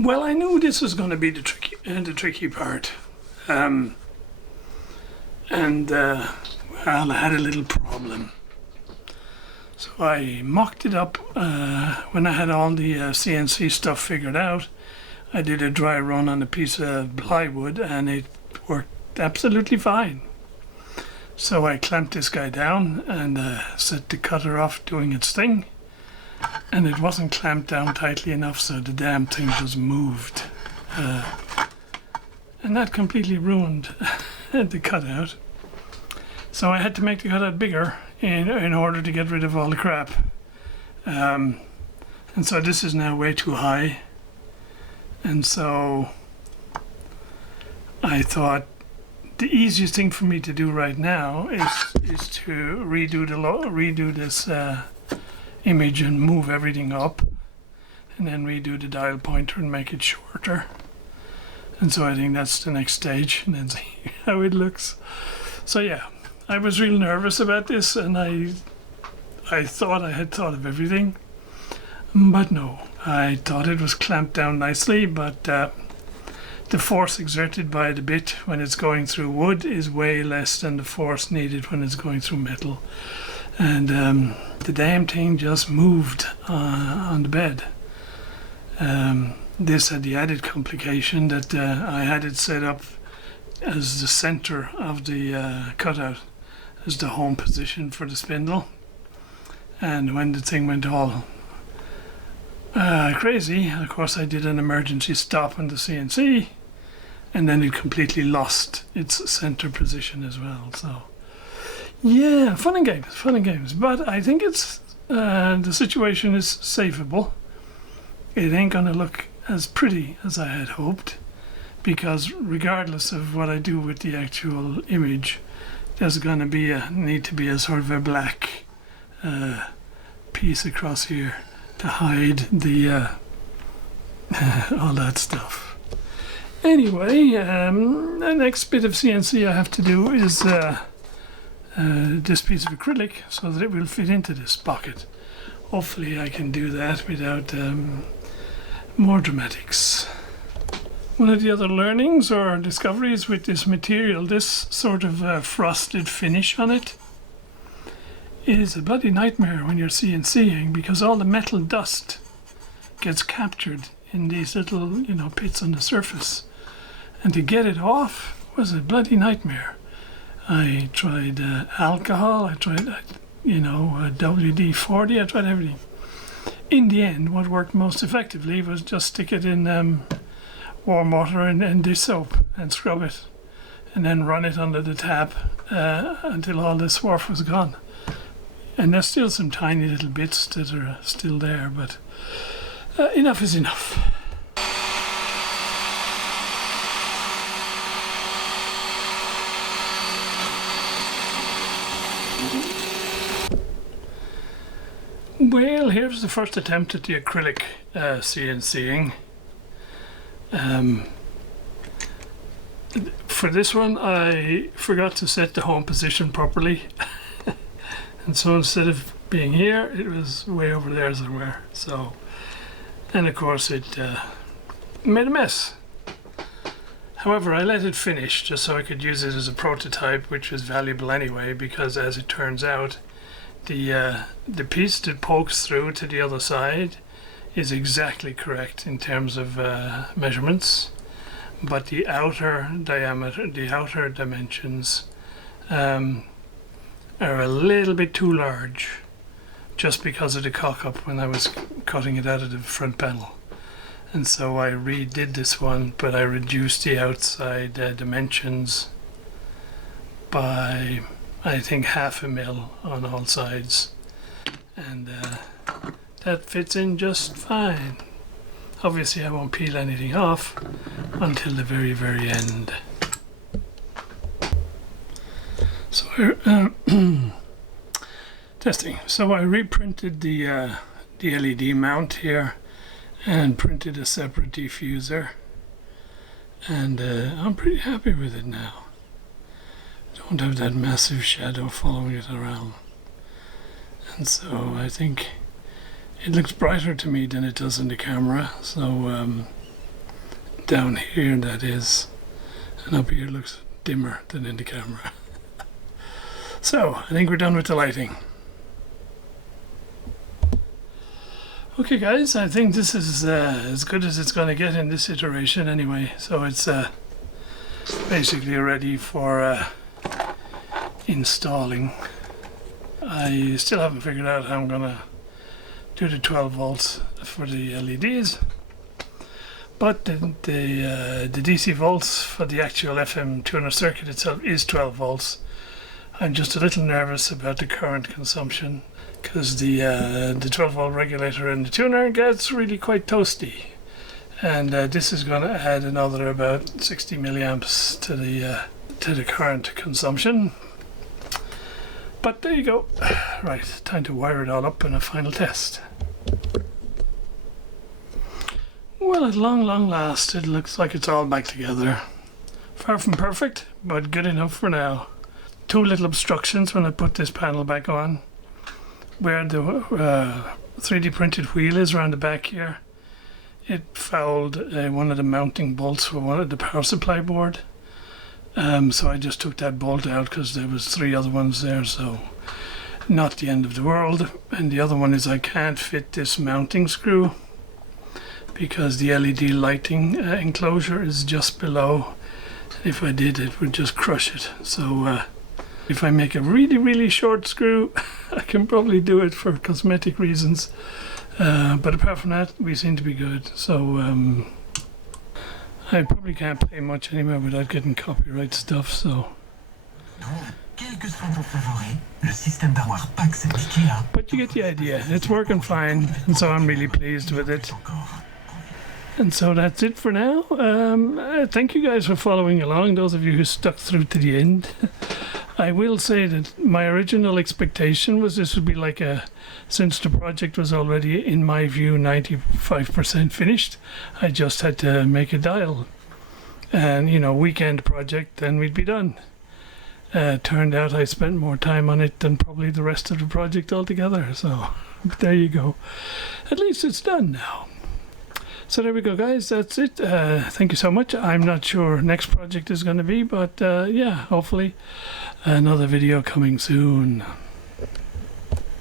Well, I knew this was going to be the tricky part, and well, I had a little problem. So I mocked it up when I had all the CNC stuff figured out. I did a dry run on a piece of plywood, and it worked absolutely fine. So I clamped this guy down and set the cutter off doing its thing. And it wasn't clamped down tightly enough, so the damn thing just moved. And that completely ruined the cutout. So I had to make the cutout bigger in order to get rid of all the crap. And so this is now way too high. And so I thought the easiest thing for me to do right now is to redo this image and move everything up, and then redo the dial pointer and make it shorter. And so I think that's the next stage, and then see how it looks. So yeah, I was real nervous about this, and I thought I had thought of everything, but no, I thought it was clamped down nicely, but the force exerted by the bit when it's going through wood is way less than the force needed when it's going through metal. And the damn thing just moved on the bed. This had the added complication that I had it set up as the center of the cutout, as the home position for the spindle. And when the thing went all crazy, of course I did an emergency stop on the CNC, and then it completely lost its center position as well. So yeah, fun and games. But I think it's the situation is savable. It ain't gonna look as pretty as I had hoped, because regardless of what I do with the actual image, there's gonna be need to be a sort of a black piece across here to hide the all that stuff. Anyway, the next bit of CNC I have to do is this piece of acrylic so that it will fit into this pocket. Hopefully I can do that without more dramatics. One of the other learnings or discoveries with this material, this sort of frosted finish on it, is a bloody nightmare when you're CNCing, because all the metal dust gets captured in these little, pits on the surface. And to get it off was a bloody nightmare. I tried alcohol, I tried, WD-40, I tried everything. In the end, what worked most effectively was just stick it in warm water and dish soap and scrub it, and then run it under the tap until all the swarf was gone. And there's still some tiny little bits that are still there, but enough is enough. Well, here's the first attempt at the acrylic CNCing. For this one, I forgot to set the home position properly. And so instead of being here, it was way over there somewhere. So, and of course it made a mess. However, I let it finish just so I could use it as a prototype, which was valuable anyway, because as it turns out, the piece that pokes through to the other side is exactly correct in terms of measurements, but the outer diameter, the outer dimensions are a little bit too large, just because of the cock-up when I was cutting it out of the front panel. And so I redid this one, but I reduced the outside dimensions by, I think, 0.5 mil on all sides, and that fits in just fine. Obviously I won't peel anything off until the very, very end. So testing. So I reprinted the LED mount here and printed a separate diffuser, and I'm pretty happy with it now. Don't have that massive shadow following it around, and so I think it looks brighter to me than it does in the camera. So down here, that is, and up here looks dimmer than in the camera. So I think we're done with the lighting. Okay guys, I think this is as good as it's going to get in this iteration anyway, so it's basically ready for installing. I still haven't figured out how I'm going to do the 12 volts for the LEDs, but the DC volts for the actual FM tuner circuit itself is 12 volts. I'm just a little nervous about the current consumption because the 12 volt regulator in the tuner gets really quite toasty, and this is going to add another about 60 milliamps to the current consumption. But there you go. Right, time to wire it all up in a final test. Well, at long last, it looks like it's all back together. Far from perfect, but good enough for now. Two little obstructions when I put this panel back on. Where the 3D printed wheel is around the back here, it fouled one of the mounting bolts for one of the power supply board. So I just took that bolt out because there was 3 other ones there, so not the end of the world. And the other one is I can't fit this mounting screw because the LED lighting enclosure is just below. If I did, it would just crush it. So if I make a really short screw, I can probably do it for cosmetic reasons. But apart from that, we seem to be good. So I probably can't play much anymore without getting copyright stuff, so. But you get the idea. It's working fine, and so I'm really pleased with it. And so that's it for now. Thank you guys for following along, those of you who stuck through to the end. I will say that my original expectation was this would be like since the project was already, in my view, 95% finished, I just had to make a dial. And, you know, weekend project, then we'd be done. Turned out I spent more time on it than probably the rest of the project altogether. So there you go. At least it's done now. So there we go, guys. That's it. Thank you so much. I'm not sure next project is going to be, but yeah, hopefully another video coming soon.